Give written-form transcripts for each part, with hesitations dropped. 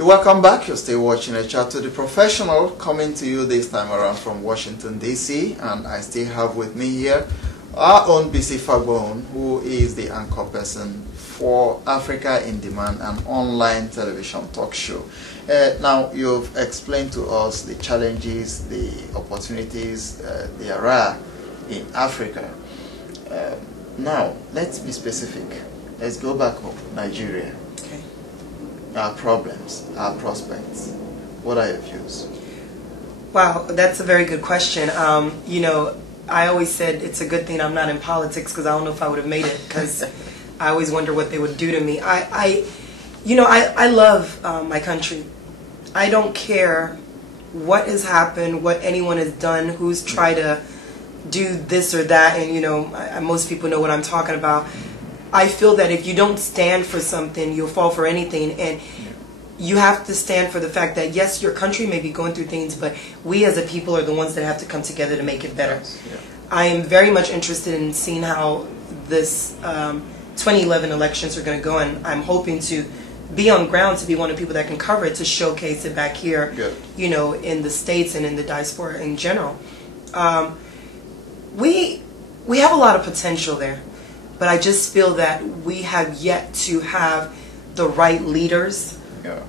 You're welcome back. You're still watching A Chat to the Professional, coming to you this time around from Washington, D.C. And I still have with me here our own Bisi Fagbohun, who is the anchor person for Africa in Demand, an online television talk show. Now, you've explained to us the challenges, the opportunities there are in Africa. Now, let's be specific. Let's go back home, Nigeria. Okay. Our problems, our prospects. What are your views? Wow, that's a very good question. You know, I always said it's a good thing I'm not in politics because I don't know if I would have made it, because I always wonder what they would do to me. I love my country. I don't care what has happened, what anyone has done, who's tried to do this or that, and you know, most people know what I'm talking about. I feel that if you don't stand for something, you'll fall for anything, and you have to stand for the fact that yes, your country may be going through things, but we as a people are the ones that have to come together to make it better. Yeah. I am very much interested in seeing how this 2011 elections are going to go, and I'm hoping to be on ground to be one of the people that can cover it, to showcase it back here, you know, in the States and in the diaspora in general. We have a lot of potential there, but I just feel that we have yet to have the right leaders. Yeah.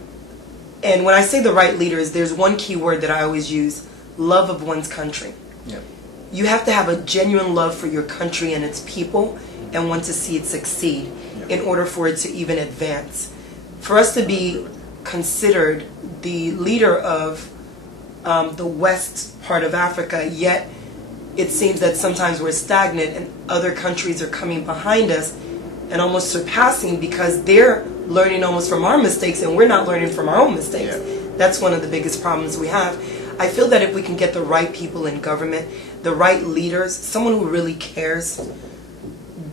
And when I say the right leaders, there's one key word that I always use: love of one's country. Yeah. You have to have a genuine love for your country and its people and want to see it succeed in order for it to even advance. For us to be considered the leader of the west part of Africa, yet it seems that sometimes we're stagnant and other countries are coming behind us and almost surpassing, because they're learning almost from our mistakes and we're not learning from our own mistakes. Yeah. That's one of the biggest problems we have. I feel that if we can get the right people in government, the right leaders, someone who really cares,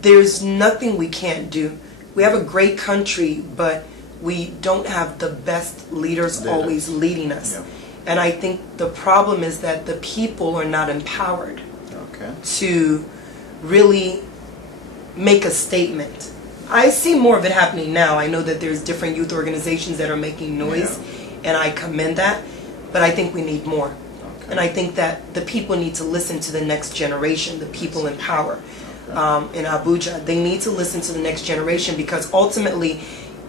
there's nothing we can't do. We have a great country, but we don't have the best leaders always leading us. Yeah. And I think the problem is that the people are not empowered to really make a statement. I see more of it happening now. I know that there's different youth organizations that are making noise, and I commend that, but I think we need more. And I think that the people need to listen to the next generation, the people in power in Abuja. They need to listen to the next generation, because ultimately,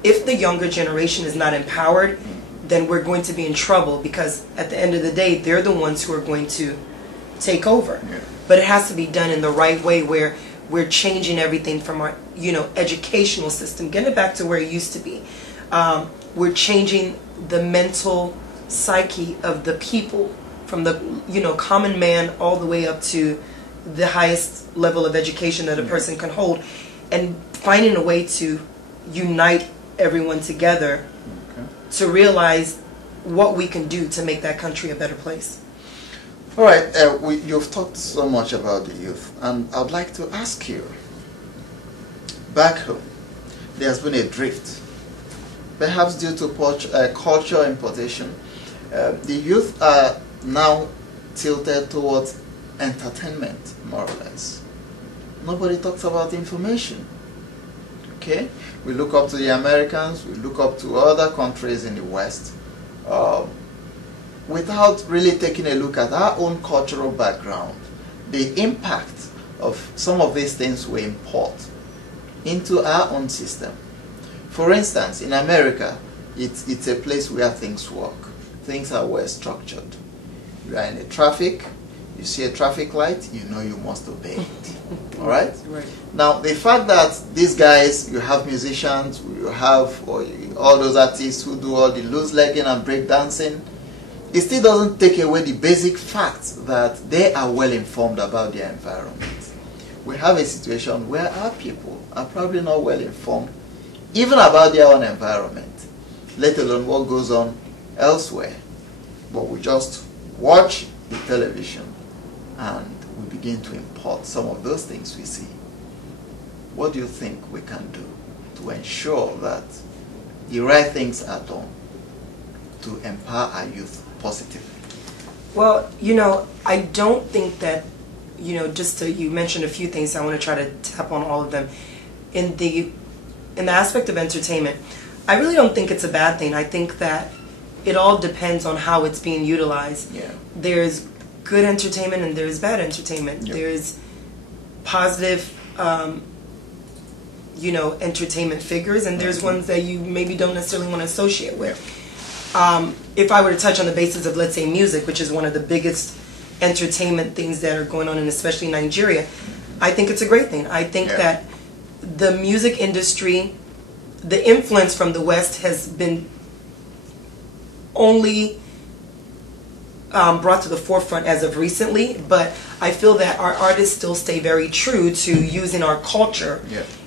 if the younger generation is not empowered, then we're going to be in trouble, because at the end of the day, they're the ones who are going to take over. Yeah. But it has to be done in the right way, where we're changing everything from our, you know, educational system, getting it back to where it used to be. We're changing the mental psyche of the people, from the, you know, common man all the way up to the highest level of education that a person can hold, and finding a way to unite everyone together to realize what we can do to make that country a better place. All right, you've talked so much about the youth, and I'd like to ask you, back home, there's been a drift, perhaps due to culture importation. The youth are now tilted towards entertainment, more or less. Nobody talks about information. Okay? We look up to the Americans, we look up to other countries in the West, without really taking a look at our own cultural background, the impact of some of these things we import into our own system. For instance, in America, it's a place where things work. Things are well structured. You are in a traffic, you see a traffic light, you know you must obey it. All right? Right. Now, the fact that these guys, you have musicians, you have all those artists who do all the loose legging and break dancing, it still doesn't take away the basic fact that they are well informed about their environment. We have a situation where our people are probably not well informed even about their own environment, let alone what goes on elsewhere. But we just watch the television and we begin to import some of those things we see. What do you think we can do to ensure that the right things are done to empower our youth positively? Well, you know, I don't think that, you know, you mentioned a few things, I want to try to tap on all of them. In the aspect of entertainment, I really don't think it's a bad thing. I think that it all depends on how it's being utilized. Yeah. There's good entertainment and there's bad entertainment. Yep. There's positive, you know, entertainment figures, and there's ones that you maybe don't necessarily want to associate with. If I were to touch on the basis of, let's say, music, which is one of the biggest entertainment things that are going on, and especially in Nigeria, I think it's a great thing. I think that the music industry, the influence from the West has been only brought to the forefront as of recently, but I feel that our artists still stay very true to using our culture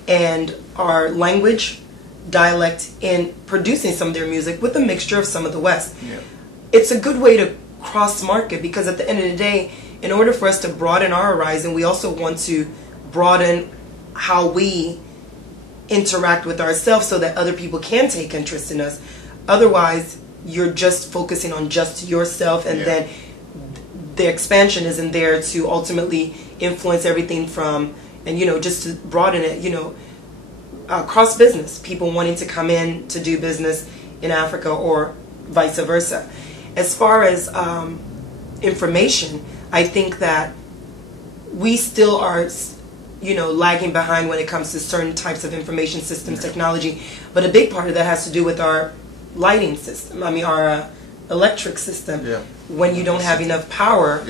and our language, dialect in producing some of their music with a mixture of some of the West. It's a good way to cross-market, because at the end of the day, in order for us to broaden our horizon, we also want to broaden how we interact with ourselves so that other people can take interest in us. Otherwise, you're just focusing on just yourself, and then the expansion isn't there to ultimately influence everything from, and you know, just to broaden it, you know, cross business, people wanting to come in to do business in Africa or vice versa. As far as information, I think that we still are, you know, lagging behind when it comes to certain types of information systems, technology, but a big part of that has to do with our lighting system. I mean, our electric system. When you don't have enough power,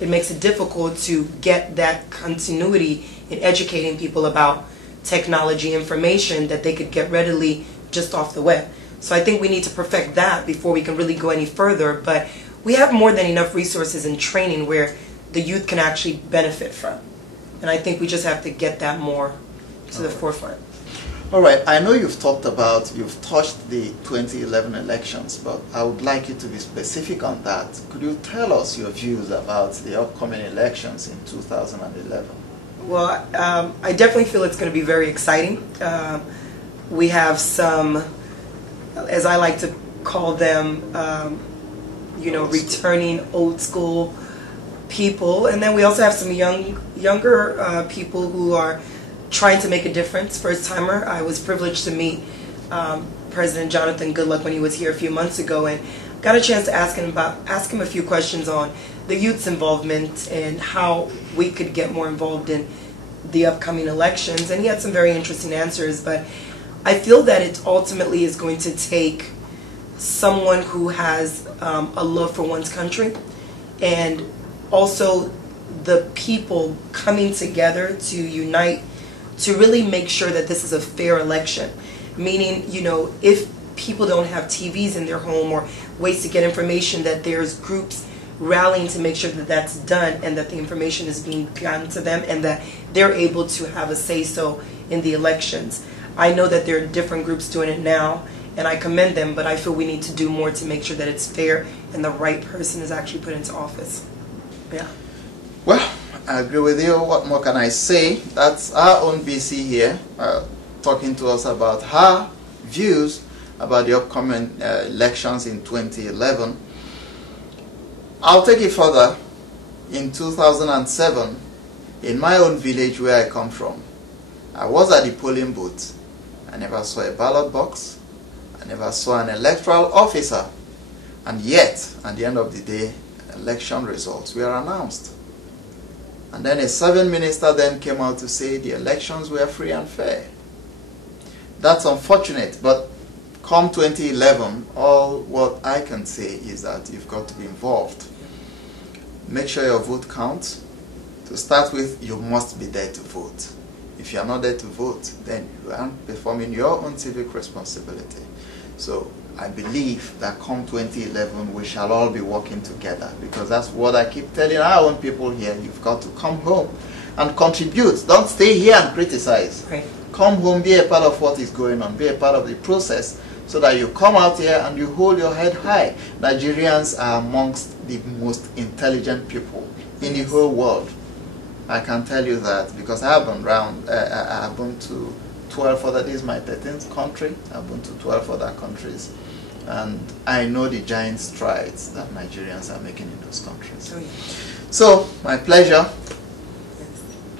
it makes it difficult to get that continuity in educating people about technology information that they could get readily just off the web. So I think we need to perfect that before we can really go any further. But we have more than enough resources and training where the youth can actually benefit from. And I think we just have to get that more to the forefront. All right, I know you've touched the 2011 elections, but I would like you to be specific on that. Could you tell us your views about the upcoming elections in 2011? Well, I definitely feel it's going to be very exciting. We have some, as I like to call them, you know, returning old school people, and then we also have some younger people who are trying to make a difference, first timer. I was privileged to meet President Jonathan Goodluck when he was here a few months ago, and got a chance to ask him a few questions on the youth's involvement and how we could get more involved in the upcoming elections, and he had some very interesting answers. But I feel that it ultimately is going to take someone who has a love for one's country, and also the people coming together to unite to really make sure that this is a fair election. Meaning, you know, if people don't have TVs in their home or ways to get information, that there's groups rallying to make sure that that's done and that the information is being gotten to them and that they're able to have a say-so in the elections. I know that there are different groups doing it now, and I commend them, but I feel we need to do more to make sure that it's fair and the right person is actually put into office. Yeah. Well, I agree with you. What more can I say? That's our own BC here, talking to us about her views about the upcoming elections in 2011. I'll take it further. In 2007, in my own village where I come from, I was at the polling booth. I never saw a ballot box. I never saw an electoral officer. And yet, at the end of the day, election results were announced. And then a serving minister then came out to say the elections were free and fair. That's unfortunate, but come 2011, all what I can say is that you've got to be involved. Make sure your vote counts. To start with, you must be there to vote. If you are not there to vote, then you aren't performing your own civic responsibility. So I believe that come 2011, we shall all be working together, because that's what I keep telling our own people here. You've got to come home and contribute. Don't stay here and criticize. Right. Come home, be a part of what is going on, be a part of the process, so that you come out here and you hold your head high. Nigerians are amongst the most intelligent people in the whole world. I can tell you that because I have been around, I have been to 12 other, this is my 13th country, I've been to 12 other countries, and I know the giant strides that Nigerians are making in those countries. Oh, yeah. So, my pleasure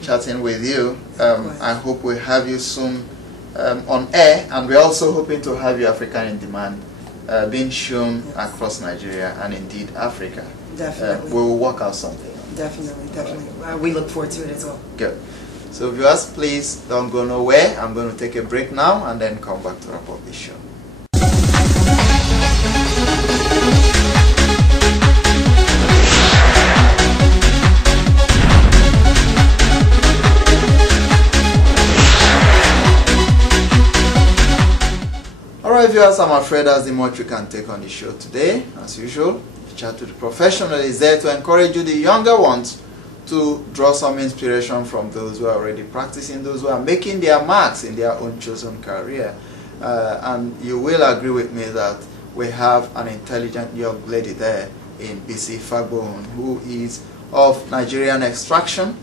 chatting with you. I hope we have you soon on air, and we're also hoping to have you African in Demand being shown across Nigeria and indeed Africa. Definitely. We'll work out something. Definitely. We look forward to it as well. Good. So viewers, please don't go nowhere. I'm going to take a break now and then come back to wrap up this show. Alright viewers, I'm afraid that's the much we can take on the show today. As usual, Chat to the Professional is there to encourage you, the younger ones, to draw some inspiration from those who are already practicing, those who are making their marks in their own chosen career. And you will agree with me that we have an intelligent young lady there in Bisi Fagbohun, who is of Nigerian extraction.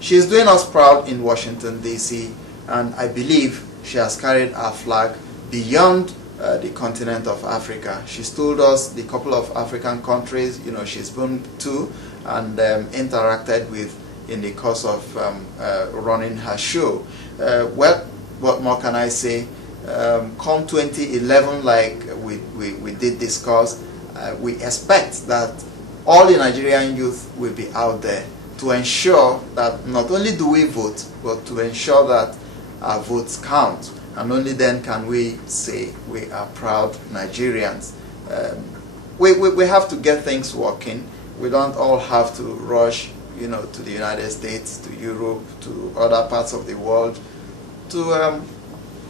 She is doing us proud in Washington, D.C., and I believe she has carried our flag beyond the continent of Africa. She's told us the couple of African countries, she's been to and interacted with in the course of running her show. Well, what more can I say? Come 2011, like we did discuss, we expect that all the Nigerian youth will be out there to ensure that not only do we vote, but to ensure that our votes count. And only then can we say we are proud Nigerians. We have to get things working. We don't all have to rush, to the United States, to Europe, to other parts of the world to,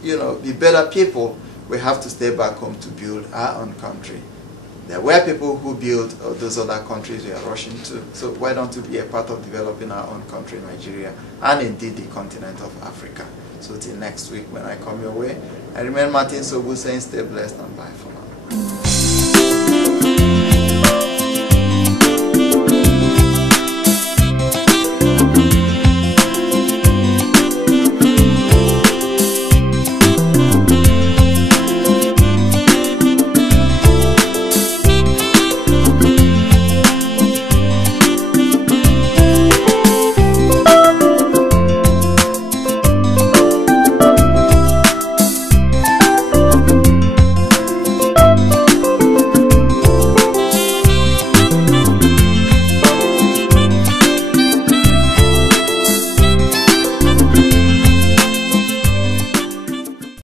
be better people. We have to stay back home to build our own country. There were people who built those other countries we are rushing to. So why don't we be a part of developing our own country, Nigeria, and indeed the continent of Africa? So till next week when I come your way, I remain Martin Sobu saying stay blessed and bye for now.